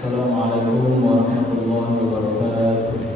Assalamualaikum warahmatullahi wabarakatuh.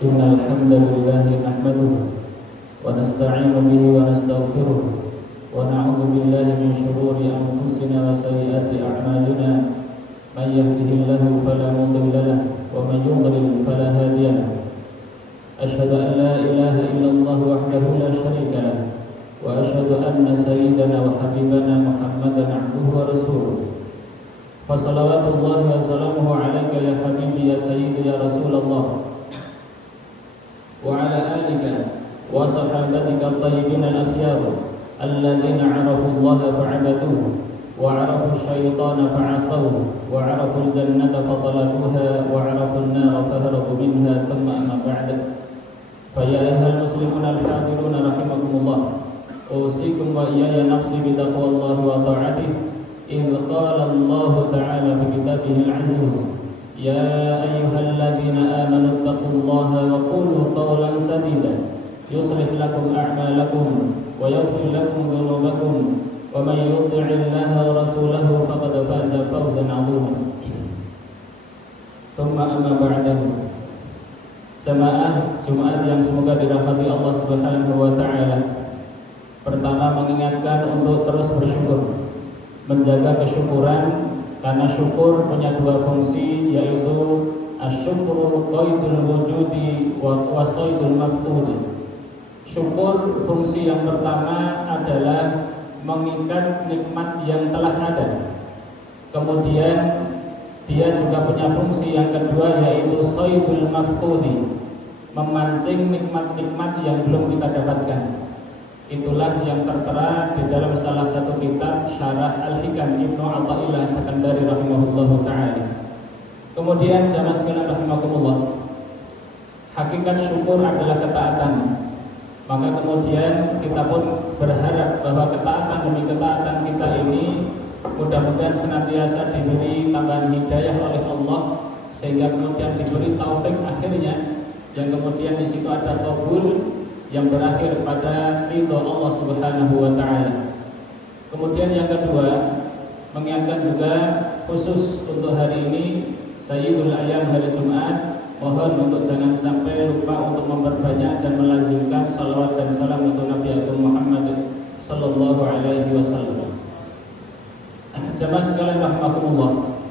إن الحمد لله نحمده ونستعين به ونستغفره ونعوذ بالله من شرور أنفسنا وسيئات أعمالنا من يهده الله فلا مضل له ومن يضلل فلا هادي له أشهد أن لا إله إلا الله وحده لا شريك له وأشهد أن سيدنا وحبيبنا محمدا عبده ورسوله فصلوات الله وسلامه عليك يا حبيبي يا سيدي يا رسول الله وعلى آلك وصحابتك الطيبين الأخيار الذين عرفوا الله فعبدوه وعرفوا الشيطان فعصوه وعرفوا الجنة فطلبوها وعرفوا النار فهربوا منها ثم أما بعد فيا أيها المسلمون الحاضرون رحمكم الله أوصيكم وإياي نفسي بتقوى الله وطاعته إذ قال الله تعالى في كتابه العزيز يا أيها الذين آمنوا اتقوا الله وقولوا قولا سديدا يصلح لكم أعمالكم ويغفر لكم ذنوبكم ومن يطع الله ورسوله فقد فاز فوزا عظيما ثم أما بعده Jamaah Jumat yang semoga dirahmati Allah Subhanahu wa taala. Pertama, mengingatkan untuk terus bersyukur, menjaga kesyukuran, karena syukur punya dua fungsi, yaitu asyukru qaidul wujudi wa qaidul mafqud. Syukur fungsi yang pertama adalah mengikat nikmat yang telah ada. Kemudian dia juga punya fungsi yang kedua, yaitu qaidul mafqud, memancing nikmat-nikmat yang belum kita dapatkan. Itulah yang tertera di dalam salah satu kitab Syarah Al-Hikam Ibnu Athaillah As-Sakandari rahimahullahu ta'ala. Kemudian jamaah sekalian rahimakumullah, hakikat syukur adalah ketaatan. Maka kemudian kita pun berharap bahwa ketaatan demi ketaatan kita ini mudah-mudahan senantiasa diberi tambahan hidayah oleh Allah, sehingga kemudian diberi taufik akhirnya, yang kemudian di situ ada qabul yang berakhir pada ridho Allah Subhanahu wa taala. Kemudian yang kedua, mengingatkan juga khusus untuk hari ini Sayyidul Ayyam hari Jumat, mohon untuk jangan sampai lupa untuk memperbanyak dan melazimkan salawat dan salam untuk Nabi Agung Muhammad sallallahu alaihi wasallam. Jamaah sekalian rahimakumullah,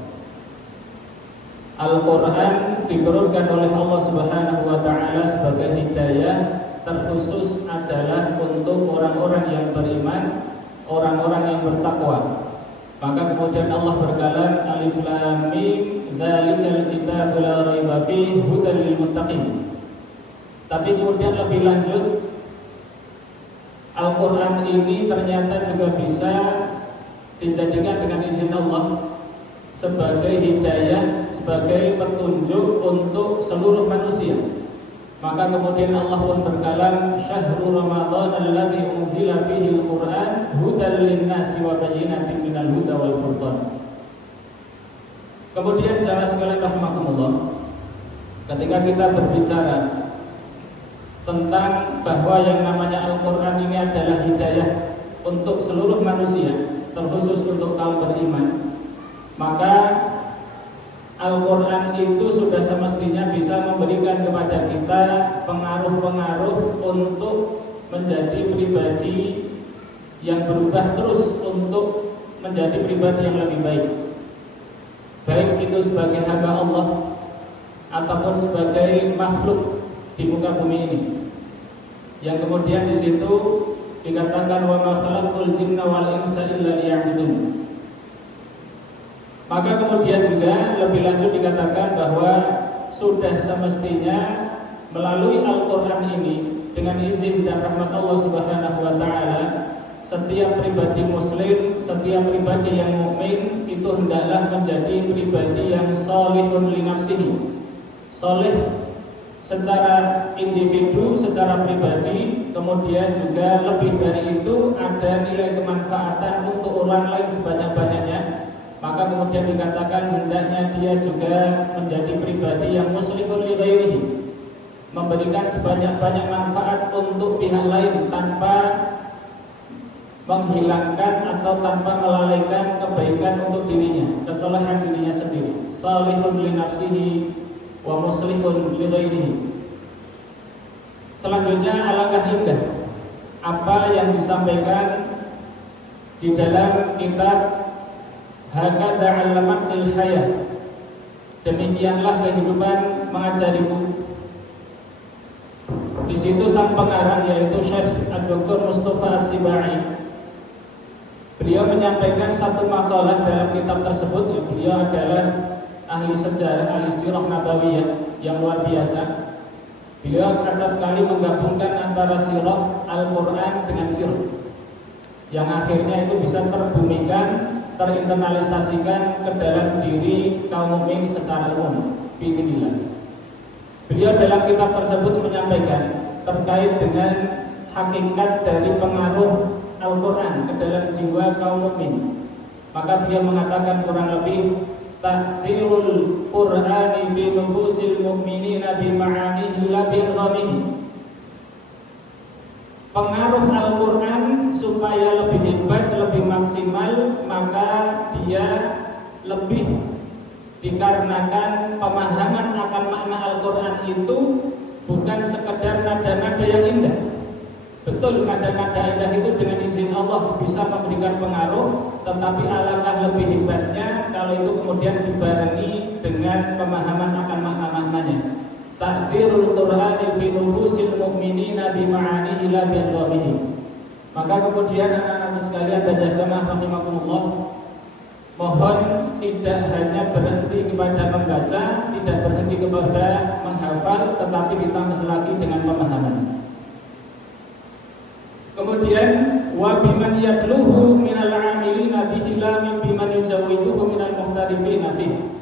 Al-Quran diturunkan oleh Allah Subhanahu wa ta'ala sebagai hidayah terkhusus adalah untuk orang-orang yang beriman, orang-orang yang bertakwa. Maka kemudian Allah berkalam Alif Lam Mim dzalikal kitabu la raiba fihi hudal lil muttaqin. Tapi kemudian lebih lanjut, Al-Quran ini ternyata juga bisa dijadikan dengan izin Allah sebagai hidayah, sebagai petunjuk untuk seluruh manusia. Maka kemudian Allah pun berkalam Syahrul Ramadan alladzi unzila fihi al-Qur'an hudal lin-nasi wa bayyinatin minal huda wal furqan. Kemudian jamaah sekalian rahimakumullah, ketika kita berbicara tentang bahwa yang namanya Al-Qur'an ini adalah hidayah untuk seluruh manusia, terkhusus untuk kaum beriman, maka Al-Quran itu sudah semestinya bisa memberikan kepada kita pengaruh-pengaruh untuk menjadi pribadi yang berubah terus untuk menjadi pribadi yang lebih baik, baik itu sebagai hamba Allah ataupun sebagai makhluk di muka bumi ini, yang kemudian di situ dikatakan wa ma khalaqtul jinna wal insa illa liya'budun. Maka kemudian juga lebih lanjut dikatakan bahwa sudah semestinya melalui Al-Quran ini dengan izin dan rahmat Allah Subhanahu wa ta'ala, setiap pribadi muslim, setiap pribadi yang mukmin itu hendaklah menjadi pribadi yang sholihun li nafsihi, sholih secara individu, secara pribadi, kemudian juga lebih dari itu ada nilai kemanfaatan untuk orang lain sebanyak-banyaknya. Maka kemudian dikatakan hendaknya dia juga menjadi pribadi yang muslihun li ghairihi, memberikan sebanyak-banyak manfaat untuk pihak lain tanpa menghilangkan atau tanpa melalaikan kebaikan untuk dirinya, kesalahan dirinya sendiri. Salihun li nafsihi wa muslihun li ghairihi. Selanjutnya alangkah indah apa yang disampaikan di dalam kitab Hakadha 'allamatnil hayah. Demikianlah kehidupan mengajariku. Di situ sang pengarang yaitu Syekh Dr. Mustafa As-Sibai, beliau menyampaikan satu makalah dalam kitab tersebut. Beliau adalah ahli sejarah, ahli sirah nabawiyah yang luar biasa. Beliau acap kali menggabungkan antara sirah Al-Quran dengan sirah, yang akhirnya itu bisa terbumikan, terinternalisasikan ke dalam diri kaum mukmin secara umum. Bismillah. Beliau dalam kitab tersebut menyampaikan terkait dengan hakikat dari pengaruh Al-Quran ke dalam jiwa kaum mukmin. Maka beliau mengatakan kurang lebih ta'thirul Qur'ani bi nufusil mu'minina bi ma'anihi la bi ghamihi. Pengaruh Al-Quran supaya lebih hebat, lebih maksimal, maka dia lebih dikarenakan pemahaman akan makna Al-Quran itu bukan sekedar nada-nada yang indah. Betul, nada-nada indah itu dengan izin Allah bisa memberikan pengaruh, tetapi alangkah lebih hebatnya kalau itu kemudian dibarengi dengan pemahaman akan makna-maknanya. Ta'thirul Qur'ani fi nufusil mu'minina bi ma'anihi la bi dhahirihi. Maka kemudian anak-anak sekalian dan jamaah rahimakumullah, mohon tidak hanya berhenti kepada membaca, tidak berhenti kepada menghafal, tetapi ditambah lagi dengan pemahaman. Kemudian wa biman yatluhu minal 'amilina bihi la min biman yujawiduhu minal muhtarifina fihi.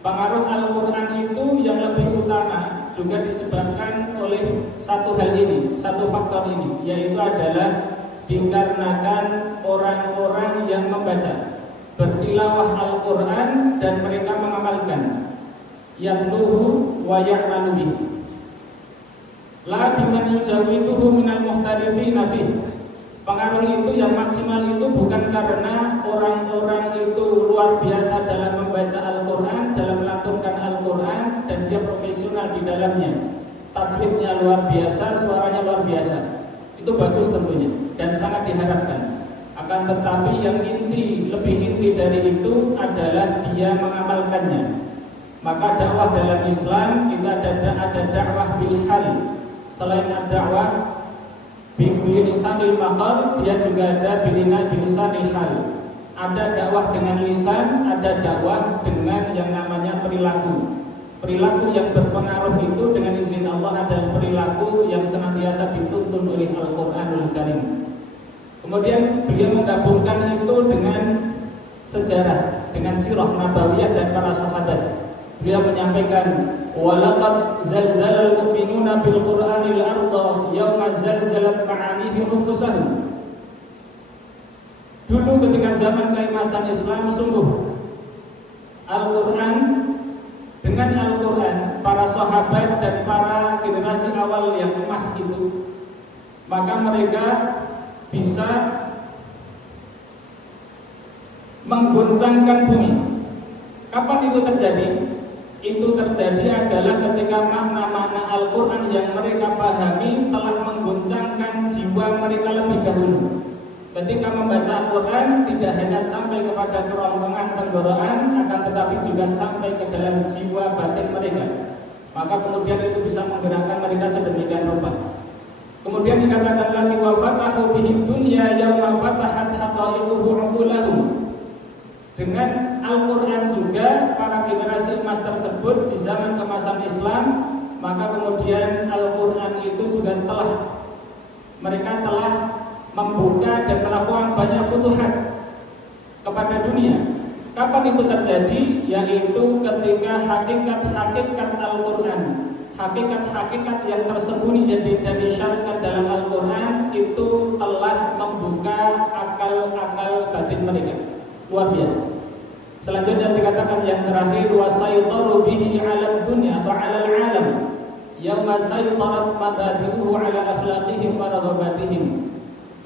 Pengaruh Al-Quran itu yang lebih utama juga disebabkan oleh satu hal ini, satu faktor ini, yaitu adalah dikarenakan orang-orang yang membaca, bertilawah Al-Quran dan mereka mengamalkan, yatluhu wa ya'malu bihi. La biman yujawiduhu minal muhtarifina fihi. Pengaruh itu yang maksimal itu bukan karena orang-orang itu luar biasa dalam membaca Al-Quran, dalam melantunkan Al-Quran, dan dia profesional di dalamnya, tajwidnya luar biasa, suaranya luar biasa. Itu bagus tentunya dan sangat diharapkan. Akan tetapi yang inti, lebih inti dari itu adalah dia mengamalkannya. Maka dakwah dalam Islam itu ada dakwah bil hal. Selain dakwah bilisanil maqal, dia juga ada bilisanil hal. Ada dakwah dengan lisan, ada dakwah dengan yang namanya perilaku. Perilaku yang berpengaruh itu dengan izin Allah adalah perilaku yang senantiasa dituntun oleh Al-Quranul Karim. Kemudian beliau menggabungkan itu dengan sejarah, dengan sirah nabawiyah dan para sahabat. Beliau menyampaikan, walaqad zalzalal mu'minuna bil Qur'anil arda yauma zalzalat ma'anihi nufusahum. Dulu ketika zaman keemasan Islam, sungguh Al-Quran, dengan Al-Quran para sahabat dan para generasi awal yang emas itu, maka mereka bisa menggoncangkan bumi. Kapan itu terjadi? Itu terjadi adalah ketika makna-makna Al-Quran yang mereka pahami telah menggoncangkan jiwa mereka lebih dahulu. Ketika membaca Al-Quran tidak hanya sampai kepada kerongkongan tenggorokan, akan tetapi juga sampai ke dalam jiwa batin mereka. Maka kemudian itu bisa menggerakkan mereka sedemikian rupa. Kemudian dikatakan lagi, wa fatahu bihi dunya yauma fatahat haqaiquhu uqulahum. Dengan Al-Quran juga para generasi emas tersebut di zaman kemasan Islam, maka kemudian Al-Quran itu juga mereka telah membuka dan melakukan banyak futuhat kepada dunia. Kapan itu terjadi? Yaitu ketika hakikat-hakikat Al-Quran, hakikat-hakikat yang tersembunyi dan disyaratkan dalam Al-Quran itu telah membuka akal-akal batin mereka. Luar biasa. Selanjutnya dikatakan yang terakhir, wa saytaru bihi 'ala dunya wa 'ala al-'alam yauma saytarat mabadi'uhu 'ala akhlaqihim wa raghabatihim.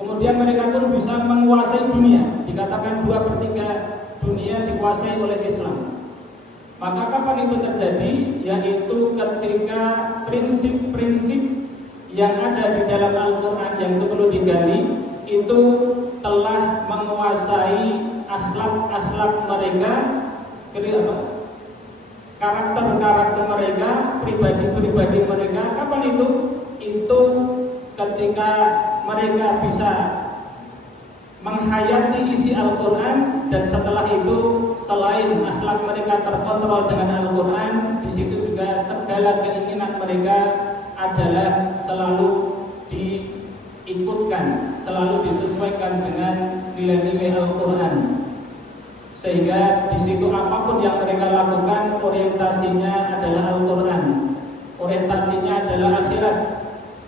Kemudian mereka pun bisa menguasai dunia. Dikatakan 2/3 dunia dikuasai oleh Islam. Maka kapan itu terjadi? Yaitu ketika prinsip-prinsip yang ada di dalam Al-Quran yang itu perlu digali, itu telah menguasai akhlak-akhlak mereka, karakter-karakter mereka, pribadi-pribadi mereka. Kapan itu? Itu ketika mereka bisa menghayati isi Al-Quran, dan setelah itu selain akhlak mereka terkontrol dengan Al-Quran, di situ juga segala keinginan mereka adalah selalu diikutkan, selalu disesuaikan dengan nilai-nilai Al-Quran. Sehingga di situ apapun yang mereka lakukan orientasinya adalah Al-Quran, orientasinya adalah akhirat,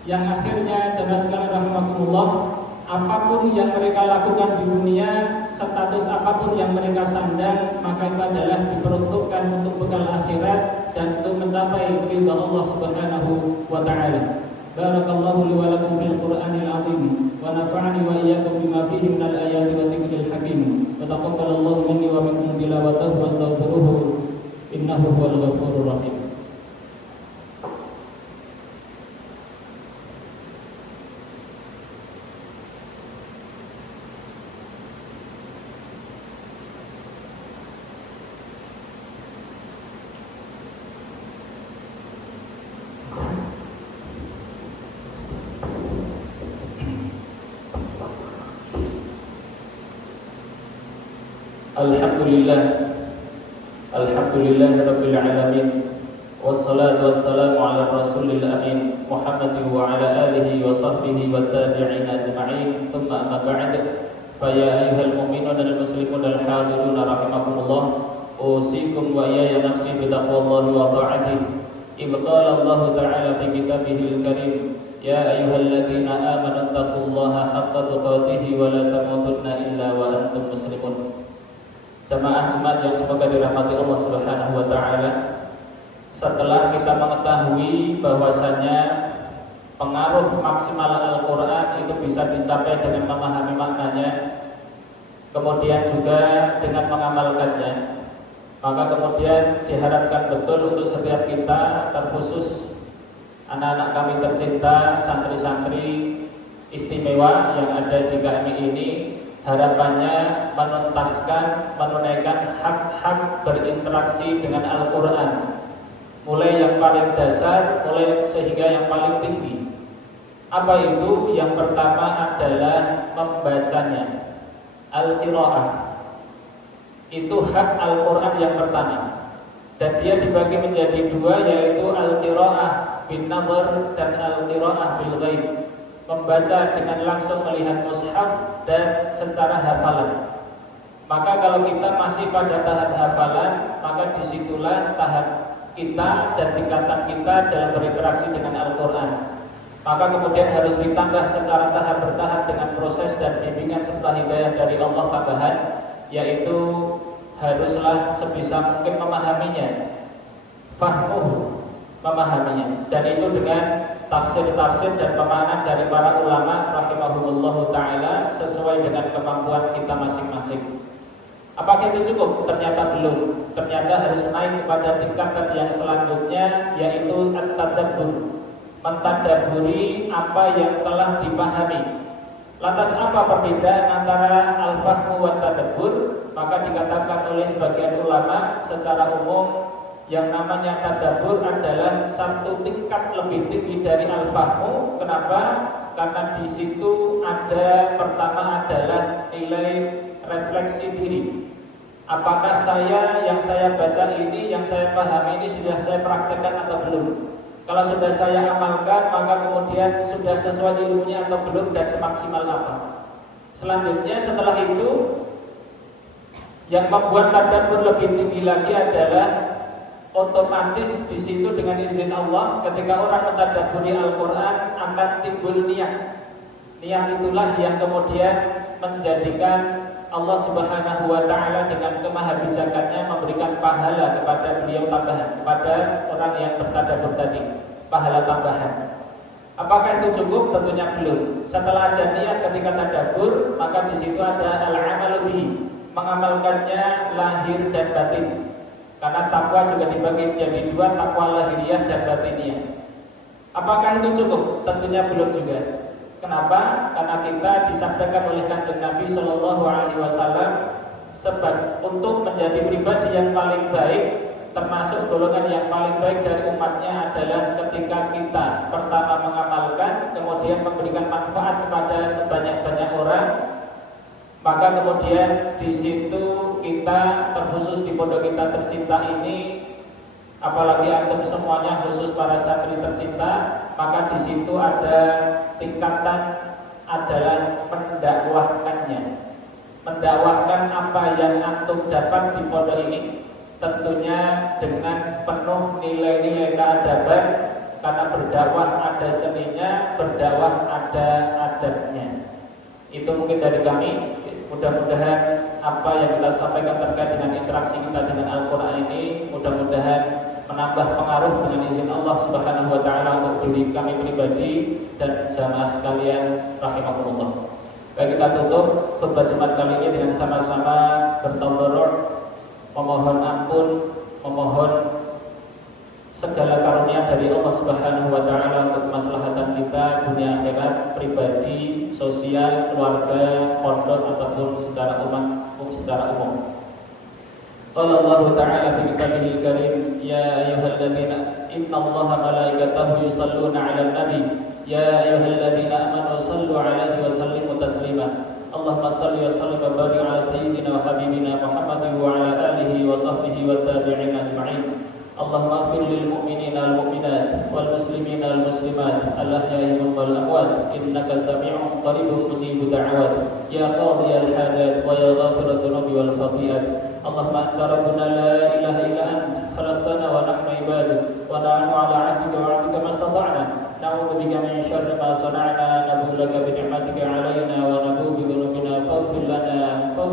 yang akhirnya jemaah sekalian rahimakumullah, apapun yang mereka lakukan di dunia, status apapun yang mereka sandang, maka itu adalah diperuntukkan untuk bekal akhirat dan untuk mencapai ridha Allah Subhanahu wa taala. Barakallahu li wa lakum fil Qur'anil azim wa nafa'ani wa iyyakum bima fihi minal ayati wa dzikril hakim. Wa taqabbalallahu minni wa minkum tilawatahu wastaghfiruhu innahu huwal ghafurur rahim. Alhamdulillah rabbil alamin, wassalatu wassalamu ala rasulil amin Muhammadin wa ala alihi wa sahbihi wa tabi'in ajma'in. Thumma amma ba'd, fa ya ayyuhal mu'minun wal muslimun al hadirun rahimakumullah, usikum wa iyaya nafsi bi taqwallahi wa ta'atihi. Idh qala Allah ta'ala fi kitabihil karim, ya ayyuhalladzina amanu taqullaha haqqa tuqatih wa la tamutunna illa wa antum muslimun. Jemaah-jemaah yang semoga dirahmati Allah Subhanahu wa taala, setelah kita mengetahui bahwasanya pengaruh maksimal Al-Qur'an itu bisa dicapai dengan memahami maknanya, kemudian juga dengan mengamalkannya, maka kemudian diharapkan betul untuk setiap kita, terkhusus anak-anak kami tercinta, santri-santri istimewa yang ada di KMI ini, harapannya menuntaskan, menunaikan hak-hak berinteraksi dengan Al-Quran, mulai yang paling dasar, mulai sehingga yang paling tinggi. Apa itu? Yang pertama adalah membacanya, Al-Qira'ah. Itu hak Al-Quran yang pertama, dan dia dibagi menjadi dua, yaitu Al-Qira'ah bin nazar dan Al-Qira'ah bil ghaib, membaca dengan langsung melihat mushaf dan secara hafalan. Maka kalau kita masih pada tahap hafalan, maka disitulah tahap kita dan tingkatan kita dalam berinteraksi dengan Al-Quran. Maka kemudian harus ditambah secara tahap bertahap dengan proses dan bimbingan serta hidayah dari Allah tambahan, yaitu haruslah sebisa mungkin memahaminya, fahmuh, memahaminya, dan itu dengan tafsir-tafsir dan pemahaman dari para ulama rahimahumullah ta'ala sesuai dengan kemampuan kita masing-masing. Apakah itu cukup? Ternyata belum. Ternyata harus naik kepada tingkatan yang selanjutnya, yaitu at-tadabbur, mentadaburi apa yang telah dipahami. Lantas apa perbedaan antara al-fahmu wa tadabbur? Maka dikatakan oleh sebagian ulama secara umum, yang namanya tadabbur adalah satu tingkat lebih tinggi dari al-fahmu. Kenapa? Karena di situ ada, pertama adalah nilai refleksi diri. Apakah yang saya baca ini, yang saya pahami ini sudah saya praktekkan atau belum? Kalau sudah saya amalkan, maka kemudian sudah sesuai ilmunya atau belum, dan semaksimal apa? Selanjutnya setelah itu, yang membuat tadabbur lebih tinggi lagi adalah otomatis di situ dengan izin Allah, ketika orang mentadabburi Al-Quran akan timbul niat. Niat itulah yang kemudian menjadikan Allah Subhanahu wa ta'ala dengan kemahabijakannya memberikan pahala kepada beliau tambahan, kepada orang yang bertadabbur tadi, pahala tambahan. Apakah itu cukup? Tentunya belum. Setelah ada niat ketika tadabbur, maka di situ ada al-amalu bihi, mengamalkannya lahir dan batin. Karena takwa juga dibagi menjadi dua, takwa lahiriah dan batiniah. Apakah itu cukup? Tentunya belum juga. Kenapa? Karena kita disabdakan oleh Kanjeng Nabi Shallallahu Alaihi Wasallam untuk menjadi pribadi yang paling baik, termasuk golongan yang paling baik dari umatnya adalah ketika kita pertama mengamalkan, kemudian memberikan manfaat kepada sebanyak-banyak orang, maka kemudian di situ kita, terkhusus di pondok kita tercinta ini, apalagi antum semuanya khusus para santri tercinta, maka di situ ada tingkatan adalah mendakwahkannya. Mendakwahkan apa yang antum dapat di pondok ini, tentunya dengan penuh nilai-nilai keadaban, karena berdakwah ada seninya, berdakwah ada adabnya. Itu mungkin dari kami. Mudah-mudahan apa yang kita sampaikan terkait dengan interaksi kita dengan Al-Quran ini mudah-mudahan menambah pengaruh dengan izin Allah Subhanahu wa taala untuk diri kami pribadi dan jamaah sekalian rahimakumullah. Baik, kita tutup khutbah Jumat kali ini dengan sama-sama bertadarrur, memohon ampun, memohon segala karunia dari Allah Subhanahu wa taala untuk kemaslahatan kita dunia akhirat, pribadi, sosial, keluarga, pondok ataupun secara umum. Qala Allah Ta'ala fi kitabihil karim, ya ayyuhalladzina innallaha malaikatahu yusholluna 'alan nabi ya ayyuhalladzina amanu shallu 'alaihi wa sallimu taslima. Allahumma shalli wa sallim wa barik 'ala sayyidina wa habibina Muhammadin wa 'ala alihi wa sahbihi wa tabi'in ajma'in. Allahumma ighfir lil mu'minina wal mu'minat wal muslimina wal muslimat al-ahya'i wal amwat innaka sami'un qaribun mujibud da'awat ya qadhiyal hajat wa ya ghafirad dhunubi wal khati'at. Allahumma anta rabbuna la ilaha illa anta khalaqtana wa nahnu ibaduk wa nahnu 'ala 'ahdika wa 'ahdika mastata'na na'udzu bika min syarri ma sana'na nabu laka bi ni'matika 'alaina wa nabu bi dhunubina faghfir lana fa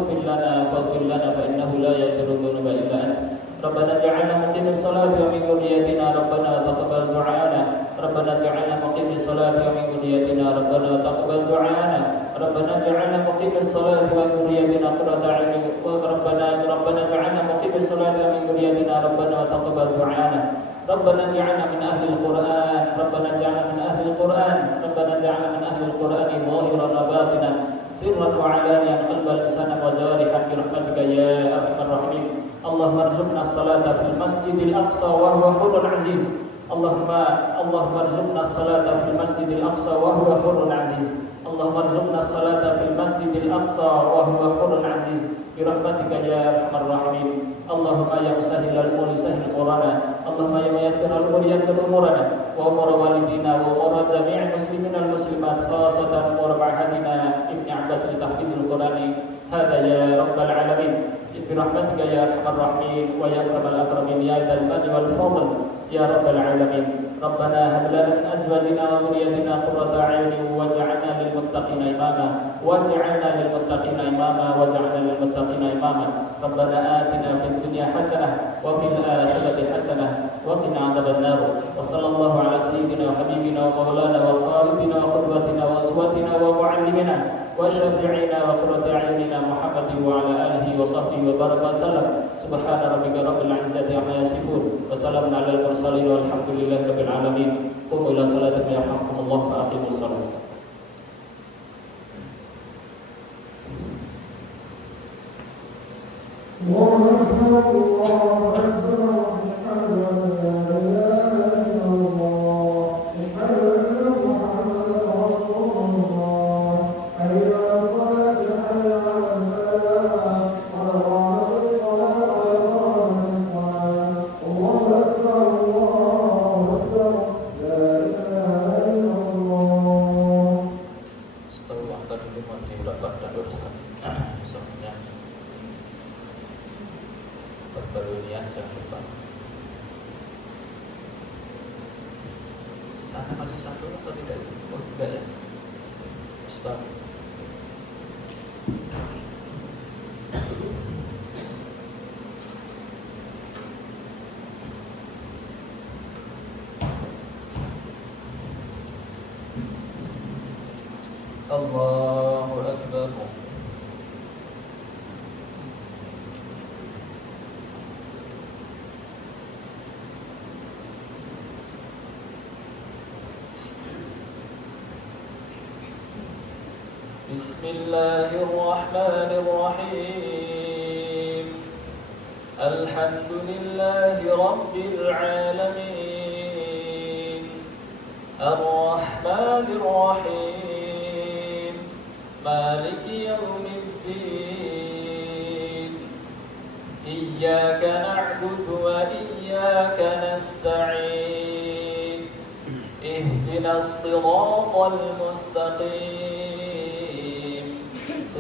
innahu la yaghfiru dhunuba illa anta. Rabbana ja'alna muqimis salati wa min dhurriyyatina rabbana taqabbal du'ana rabbana ja'alna muqimis salati wa min dhurriyyatina rabbana taqabbal du'ana rabbana ja'alna muqimis salati wa min dhurriyyatina qurrata a'yun rabbana ja'alna muqimis salati wa min dhurriyyatina rabbana taqabbal du'ana rabbana ja'alna min ahli al-Qur'an rabbana ja'alna min ahli al-Qur'an rabbana ja'alna min ahli al-Qur'ani zahiran wa batinan sirran wa 'alaniyan qalban lisanan wa jarihan bi rahmatika ya arhamar rahimin. Allahumma arzuqna as-salata fil masjidil aqsa wa huwa hurrun aziz. Allahumma arzuqna as-salata fil masjidil aqsa wa huwa hurrun aziz. Allahumma arzuqna as-salata fil masjidil aqsa wa huwa hurrun aziz. Bi rahmatika ya arhamar rahimin. Allahumma ya musahhilal umuri sahhil umurana. Allahumma ya muyassiral umuri yassir umurana wa umur walidina wa umur jami'il muslimin wal muslimat khassatan umur ba'dina Ibnu Abbas li tahfidil Qur'ani. Hada ya rabbal alamin. برحمتك يا ارحم الراحمين ويا اكرم الاكرمين يا ذا المن والفضل يا رب العالمين. ربنا هب لنا من ازواجنا وذريتنا قرة اعين واجعلنا للمتقين اماما. ربنا آتنا في الدنيا حسنة وفي الآخرة حسنة وقنا عذاب النار. وصلى الله على سيدنا وحبيبنا ومولانا وقائدنا وقدوتنا وأسوتنا ومعلمنا وشفيعنا وقرة أعيننا محمد وعلى آله وصحبه وبارك وسلم. سبحان ربك رب العزة عما يصفون وسلام على المرسلين والحمد لله رب العالمين. قوموا إلى صلاتكم يرحمكم الله وأقيموا الصلاة. الله أكبر الله أكبر أشهد أن لا إله إلا الله أشهد أن محمدا رسول الله حي على الصلاة حي على الفلاح قد قامت الصلاة قد قامت الصلاة. الله أكبر الله أكبر لا إله إلا الله. Setelah angkat dulu mati berapa dan urusan misalnya perbaruan jangan lupa. Sana masih satu atau tidak? Oh tidak ya. Stop. Allahu Akbar. بسم الله الرحمن الرحيم الحمد لله رب العالمين الرحمن الرحيم مالك يوم الدين إياك نعبد وإياك نستعين اهدنا الصراط المستقيم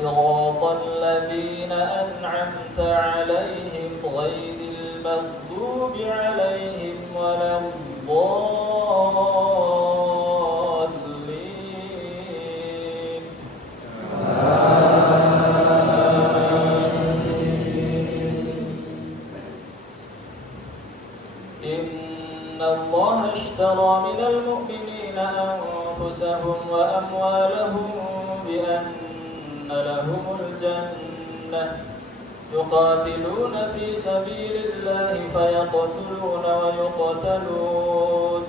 صراط الذين أنعمت عليهم غير المغضوب عليهم ولا الضالين إن الله اشترى من المؤمنين أنفسهم وأموالهم بأن لهم الجنة يقاتلون في سبيل الله فيقتلون ويقتلون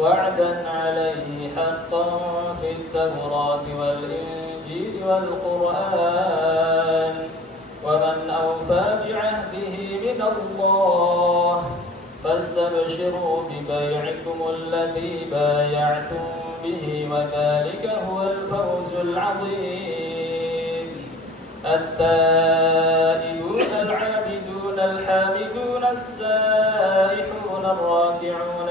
وعدا عليه حقا في التوراة والإنجيل والقرآن ومن أوفى بعهده من الله فاستبشروا ببيعكم الذي بايعتم به وذلك هو الفوز العظيم التائبون العابدون الحامدون السائحون الراكعون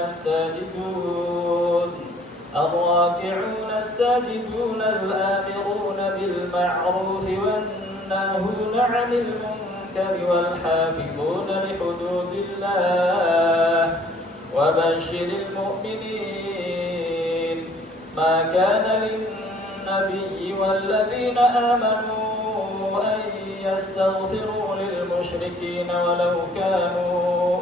الساجدون الآمرون بالمعروف والناهون عن المنكر والحافظون لحدود الله وبشر المؤمنين ما كان للنبي والذين آمنوا أن يستغفروا للمشركين ولو كانوا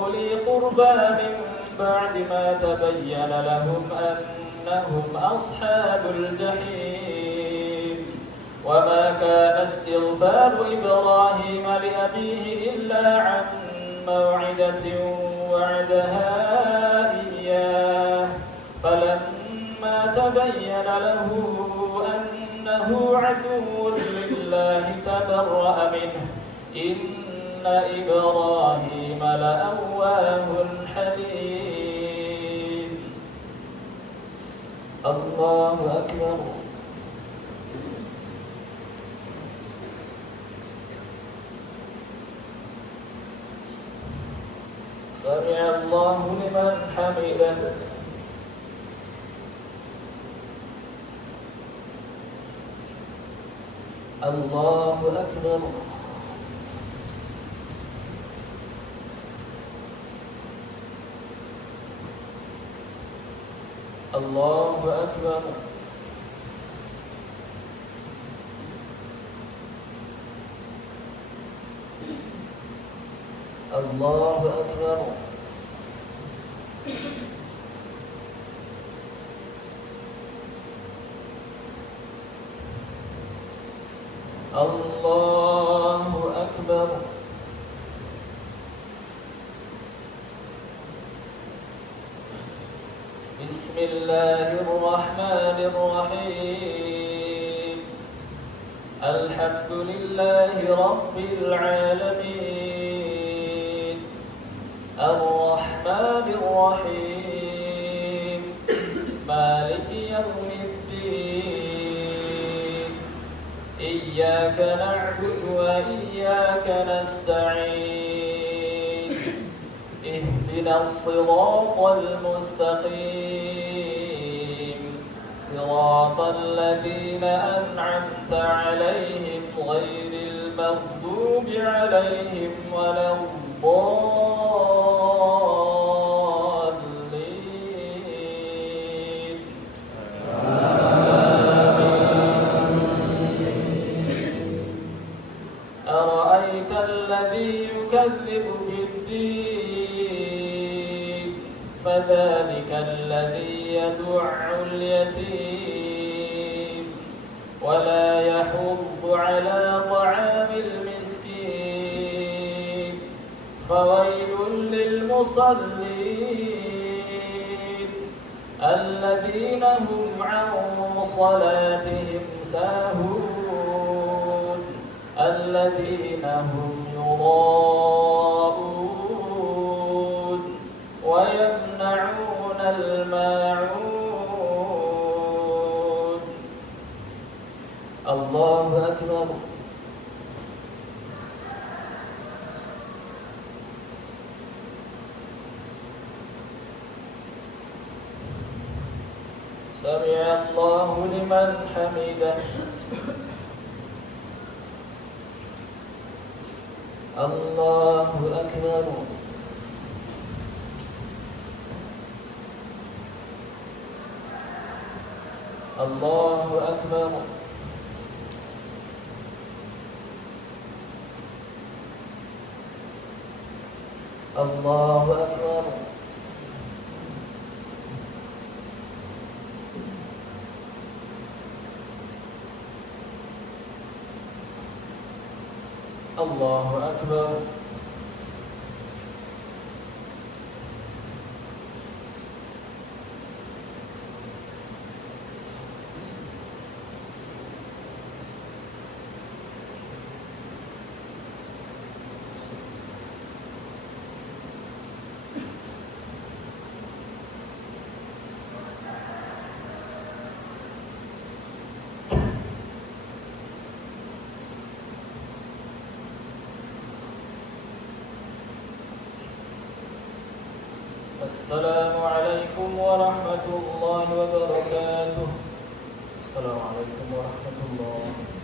أولي قربى من بعد ما تبين لهم أنهم أصحاب الجحيم وما كان استغفار إبراهيم لأبيه إلا عن موعدة وعدها إياه فلما تبين له أنه عدو لله تبرأ منه إن إبراهيم لأواه حليم الله أكبر سمع الله لمن حمده الله أكبر الله أكبر الله أكبر الله أكبر بسم الله الرحمن الرحيم الحمد لله رب العالمين الرحمن الرحيم مالك يوم الدين إياك نعبد وإياك نستعين اهدنا الصراط المستقيم صراط الذين أنعمت عليهم غير المغضوب عليهم ولا الضالين أرأيت الذي يكذب بالدين فذلك الذي يدع اليتيم ولا يحض على طعام المسكين فويل للمصلين الذين هم عن صلاتهم ساهون الذين هم يراءون ويمنعون الماعون الله أكبر سمع الله لمن حمده الله أكبر الله أكبر الله أكبر الله أكبر السلام عليكم ورحمة الله وبركاته. السلام عليكم ورحمة الله.